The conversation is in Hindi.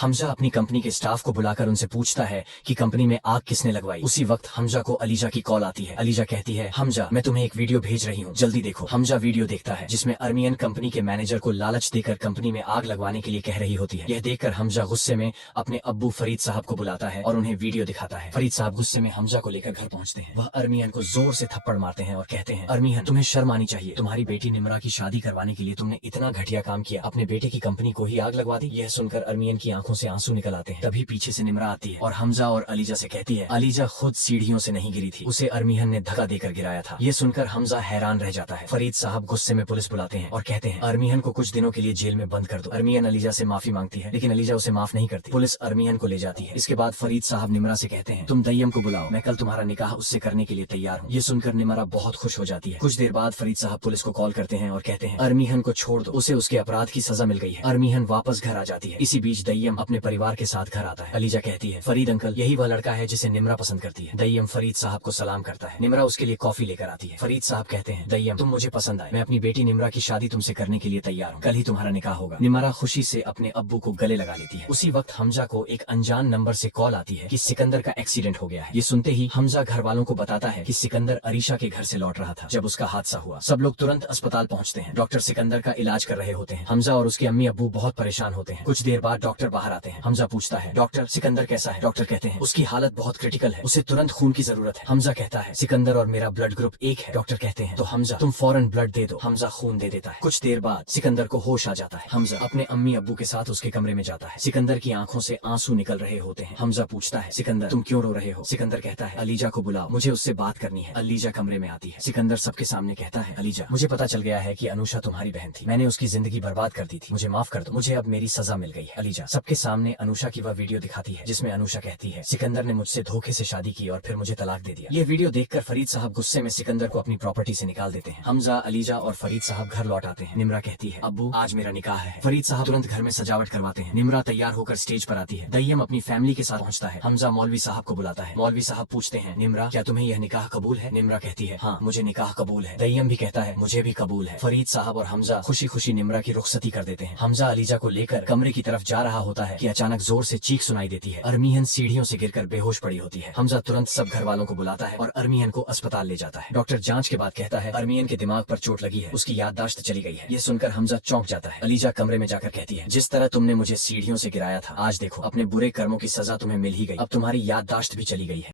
हमजा अपनी कंपनी के स्टाफ को बुलाकर उनसे पूछता है कि कंपनी में आग किसने लगवाई। उसी वक्त हमजा को अलीजा की कॉल आती है। अलीजा कहती है, हमजा मैं तुम्हें एक वीडियो भेज रही हूँ, जल्दी देखो। हमजा वीडियो देखता है जिसमें अर्मियन कंपनी के मैनेजर को लालच देकर कंपनी में आग लगवाने के लिए कह रही होती है। यह देखकर हमजा गुस्से में अपने अब्बू फरीद साहब को बुलाता है और उन्हें वीडियो दिखाता है। फरीद साहब गुस्से में हमजा को लेकर घर पहुँचते हैं। वह अर्मियन को जोर से थप्पड़ मारते हैं और कहते हैं, अर्मियन तुम्हें शर्म आनी चाहिए, तुम्हारी बेटी निम्रा की शादी करवाने के लिए तुमने इतना घटिया काम किया, अपने बेटे की कंपनी को ही आग लगवा दी। यह सुनकर अर्मियन की आंखों से आंसू निकल आते हैं। तभी पीछे से निम्रा आती है और हमजा और अलीजा से कहती है, अलीजा खुद सीढ़ियों से नहीं गिरी थी, उसे अर्मियन ने धक्का देकर गिराया था। ये सुनकर हमजा हैरान रह जाता है। फरीद साहब गुस्से में पुलिस बुलाते हैं और कहते हैं, अर्मियन को कुछ दिनों के लिए जेल में बंद कर दो। अर्मियन अलीजा से माफी मांगती है लेकिन अलीजा उसे माफ नहीं करती। पुलिस अर्मियन को ले जाती है। इसके बाद फरीद साहब निम्रा से कहते हैं, तुम दय्यम को बुलाओ, मैं कल तुम्हारा निकाह उससे करने के लिए तैयार हूँ। ये सुनकर निम्रा बहुत खुश हो जाती है। कुछ देर बाद फरीद साहब पुलिस को कॉल करते हैं और कहते हैं, अर्मियन को छोड़ दो, उसे उसके अपराध की सजा मिल गई है। अर्मियन वापस घर आ जाती है। इसी बीच दय्यम अपने परिवार के साथ घर आता है। अलीजा कहती है, फरीद अंकल यही वह लड़का है जिसे निम्रा पसंद करती है। दय्यम फरीद साहब को सलाम करता है। निम्रा उसके लिए कॉफी लेकर आती है। फरीद साहब कहते हैं, दय्यम तुम मुझे पसंद आए, मैं अपनी बेटी निम्रा की शादी तुमसे करने के लिए तैयार हूँ, कल ही तुम्हारा निकाह होगा। निम्रा खुशी से अपने अब्बू को गले लगा लेती है। उसी वक्त हमजा को एक अनजान नंबर से कॉल आती है कि सिकंदर का एक्सीडेंट हो गया है। ये सुनते ही हमजा घर वालों को बताता है कि सिकंदर अरीशा के घर से लौट रहा था जब उसका हादसा हुआ। सब लोग तुरंत अस्पताल पहुंचते हैं। डॉक्टर सिकंदर का इलाज कर रहे होते हैं। हमजा और उसके अम्मी अब्बू बहुत परेशान होते हैं। कुछ देर बाद डॉक्टर बाहर आते हैं। हमजा पूछता है, डॉक्टर सिकंदर कैसा है? डॉक्टर कहते हैं, उसकी हालत बहुत क्रिटिकल है, उसे तुरंत खून की जरूरत है। हमजा कहता है, सिकंदर और मेरा ब्लड ग्रुप एक है। डॉक्टर कहते हैं, तो हमजा तुम फौरन ब्लड दे दो। हमजा खून दे देता है। कुछ देर बाद सिकंदर को होश आ जाता है। हमजा अपने अम्मी अब्बू के साथ उसके कमरे में जाता है। सिकंदर की आंखों से आंसू निकल रहे होते हैं। हमजा पूछता है, सिकंदर तुम क्यों रो रहे हो? सिकंदर कहता है, अलीजा को बुलाओ, मुझे उससे बात करनी है। अलीजा कमरे में आती है। सिकंदर सबके सामने कहता है, अलीजा मुझे पता चल गया है कि अनुषा तुम्हारी बहन थी, मैंने उसकी जिंदगी बर्बाद कर दी थी, मुझे माफ कर दो, मुझे अब मेरी सजा मिल गई है। अलीजा सबके सामने अनुषा की वह वीडियो दिखाती है जिसमें अनुषा कहती है, सिकंदर ने मुझसे धोखे से शादी की और फिर मुझे तलाक दे दिया। ये वीडियो देखकर फरीद साहब गुस्से में सिकंदर को अपनी प्रॉपर्टी से निकाल देते हैं। हमजा, अलीजा और फरीद साहब घर लौट आते हैं। निम्रा कहती है, अब्बू आज मेरा निकाह है। फरीद साहब तुरंत घर में सजावट करवाते हैं। निम्रा तैयार होकर स्टेज पर आती है। दय्यम अपनी फैमिली के साथ पहुंचता है। हमजा मौलवी साहब को बुलाता है। मौलवी साहब पूछते हैं, निम्रा क्या तुम्हें यह निकाह कबूल है? निम्रा कहती है, हाँ मुझे निकाह कबूल है। दय्यम भी कहता है, मुझे भी कबूल है। फरीद साहब और हमजा खुशी खुशी निम्रा की रुखसती कर देते हैं। हमजा अलीजा को लेकर कमरे की तरफ जा रहा होता है कि अचानक जोर से चीख सुनाई देती है। अर्मियन सीढ़ियों से गिरकर बेहोश पड़ी होती है। हमजा तुरंत सब घर वालों को बुलाता है और अर्मियन को अस्पताल ले जाता है। डॉक्टर जांच के बाद कहता है, अर्मियन के दिमाग पर चोट लगी है, उसकी याददाश्त चली गई है। ये सुनकर हमजा चौंक जाता है। अलीजा कमरे में जाकर कहती है, जिस तरह तुमने मुझे सीढ़ियों से गिराया था, आज देखो अपने बुरे कर्मों की सजा तुम्हें मिल ही गई, अब तुम्हारी याददाश्त भी चली गई है।